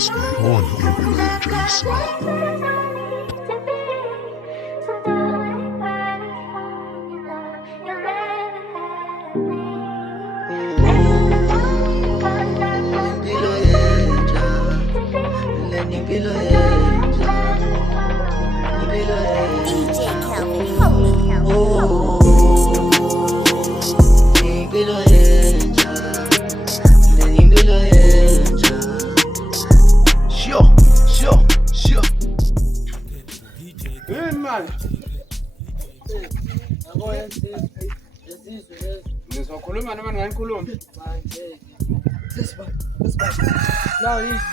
what's going on in Impilo DJ Calvin, holy Calvin, Sure. Hey man. Ngizokhuluma noma ngingakhuluma. Now he's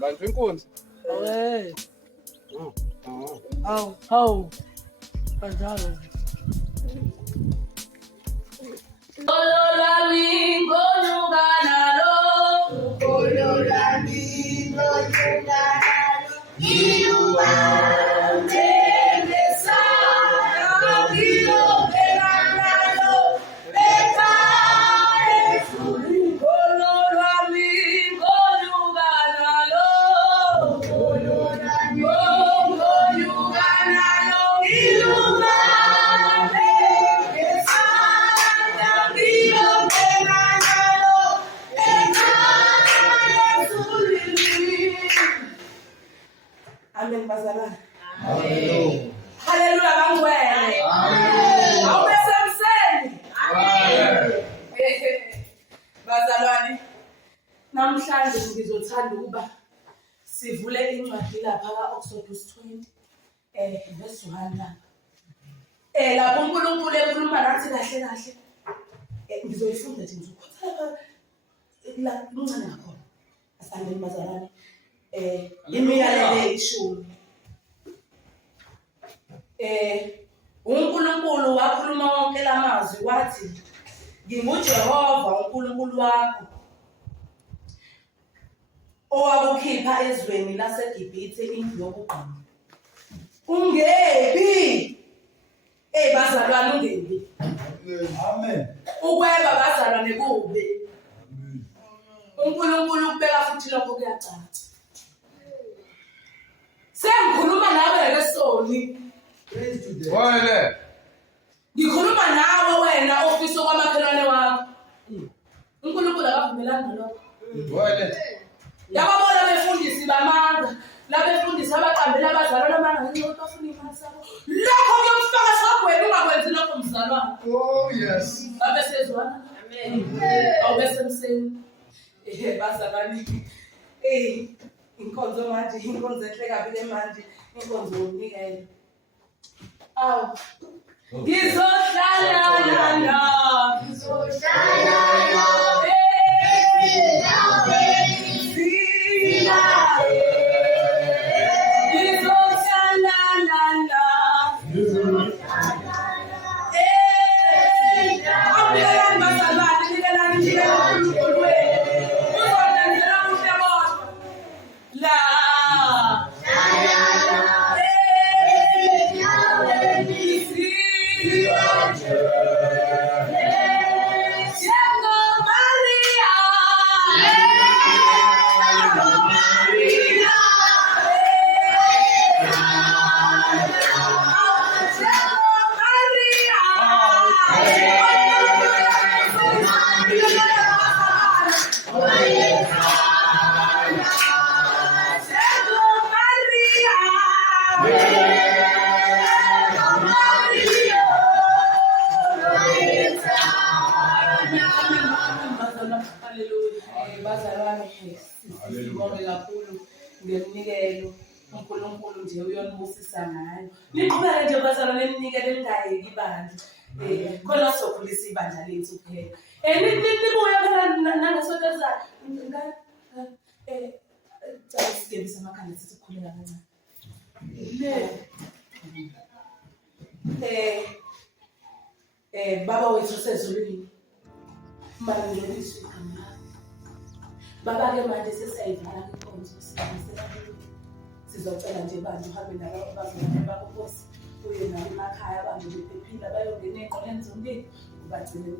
Bantu inkunzi. away. Oh. How? Kanjalo. Amen bazalwane. Amen. Hallelujah bangwele. Amen. Awubesemseni. Amen. Bazalwane. Namhlanje ngizothanda ukuba sivule incwadi lapha kaExodus 20 verse 1 lapho uNkulunkulu ekhuluma nathi kahle ngizoyifunda nje ngizokhuthala la incane ngakhona asandeni bazalwane imiyalelo ishumi uNkulunkulu wakhuluma wonke lamazwi wathi nginguJehova uNkulunkulu wakho owakukhipha ezweni laseGibhithe indlu yokuqala ungebi bazalwane ungebi Amen. ukweba bazalwane kube uNkulunkulu ubeka futhi lokho kuyacaca sengikhuluma nawe ngesoni Wele. ngikhuluma nawe wena ofisa kwamakhelwane wakho uNkulunkulu akavumelanga lokho Wele. yababona befundisi bamanga labefundisi abaqambela abazalwane abangani bafuna imali sabo lokho kuyokufaka sagwena ungakwenzi lokho mzalwane Oh, yes. babe sezwana amen awubesemseni bazalwane inkonzo manje inkonzo enhle kabi manje inkonzo yokunikela awu ngizohlala ngemnikelo uNkulunkulu nje uyonibusisa ngayo niqhubeke nje bazalwane nemnikelo engayeki bandla khona sokhulisa ibandla lethu phela nibuye phela nangesonto sigebisa amakhanda sithi kukhuleka kancane baba wethu sezulwini mangilelisa igama baba ke manje sesiyayivala inkonzo sizocela nje bandla uhambe nabazalwane bakho Nkosi uye nabo emakhaya abantu bephephile bayongena eqoleni zombili bagcine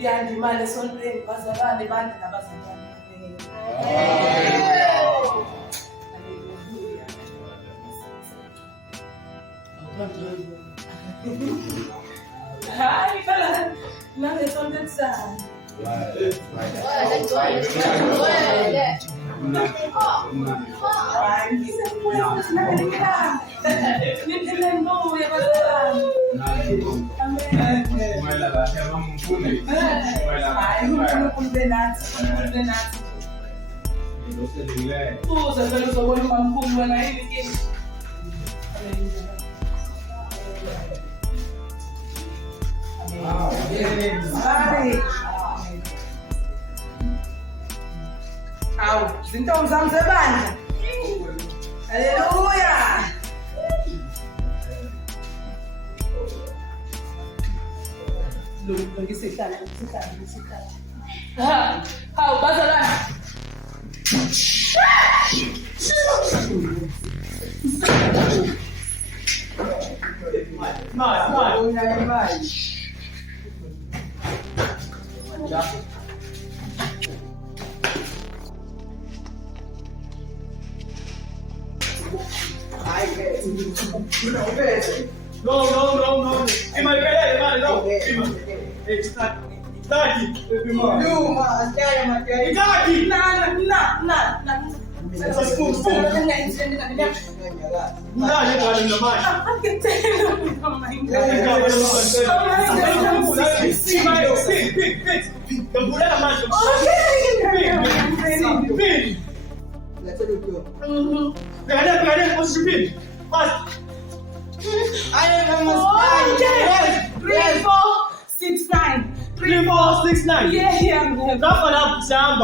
iyandimali esontweni bazalwane bande nabazalwane. Hayi phela nangesonto elisana. Awu, zintombi zami zebandla. Haleluya. Lo ngisihlala. Hawu bazalwane. No. Imali no. Itaki. Yeah. Not for that sound.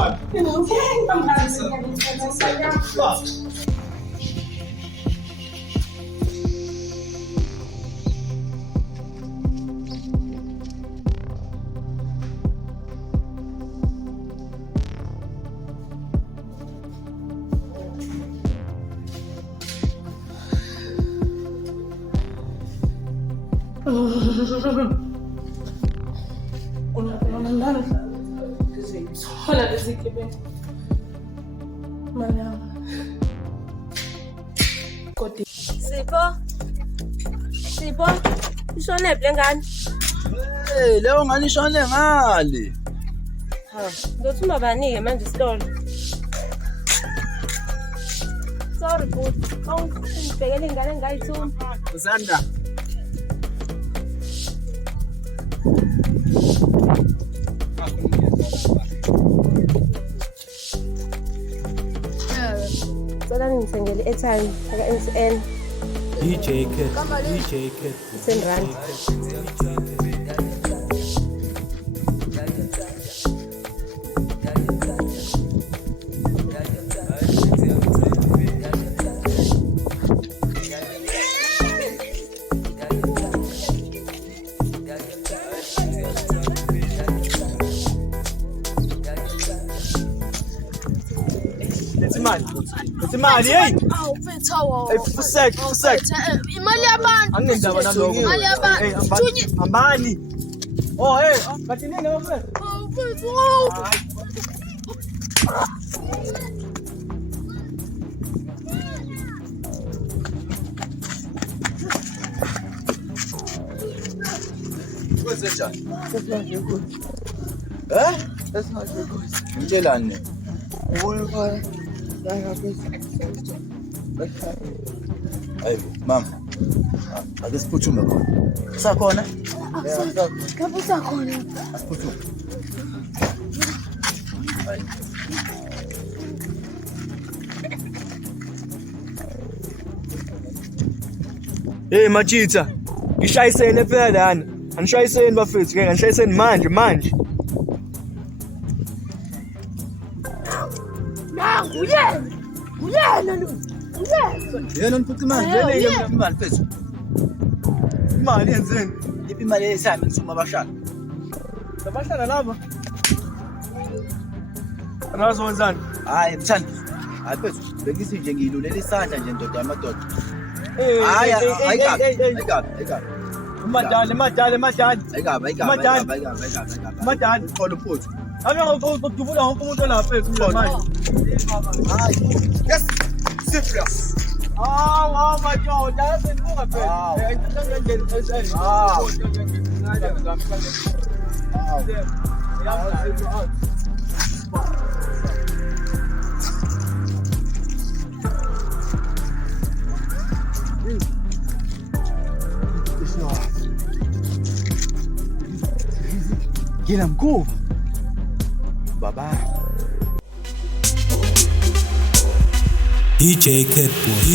Sipho, ishone phi lengane? Leyo ngane ishone ngale. Ngothi mabanike manje isitolo. Sorry bhuti, ngibhekele ingane engayithuma. Usanda. Cela ningithengele i-airtime aka-MTN. DJ Kid. Sendrani. It's imali, hey. Awu mfethu awu. Hey, fusek. Imali yabantu. Anginendaba naloko. Imali yabantu. Hey, ambani. Oh, hey, bathi nini mfethu? Awu mfethu awu. Kwenzenjani? Ngitshelani? Hayi mama. Ake siphuthume khona. Sakhona? Ngabe usakhona? Asiphuthume. Hey Machita, ngishayisene phela lana. Anishayiseni bafethu ke, nganishayiseni manje. Uyena lo. Yena niphuca imali. Yena imali mfethu. Imali yenzeni? Iphi imali eyisami ngisuma abashana. Abashana laba. Anazonzani? Hayi mthandi. Hayi mfethu, bengisi nje ngiyilulela isandla nje ndoda yamadoda. Hey. Hayi kabi. Majani. Khona umfuthu. Ave ngokudubula wonke umuntu lapha ekhula manje. Yes. Sifla. Hawu madoda, yasenbuka phela. Into Get him, go. Bye-bye. DJ Catboy.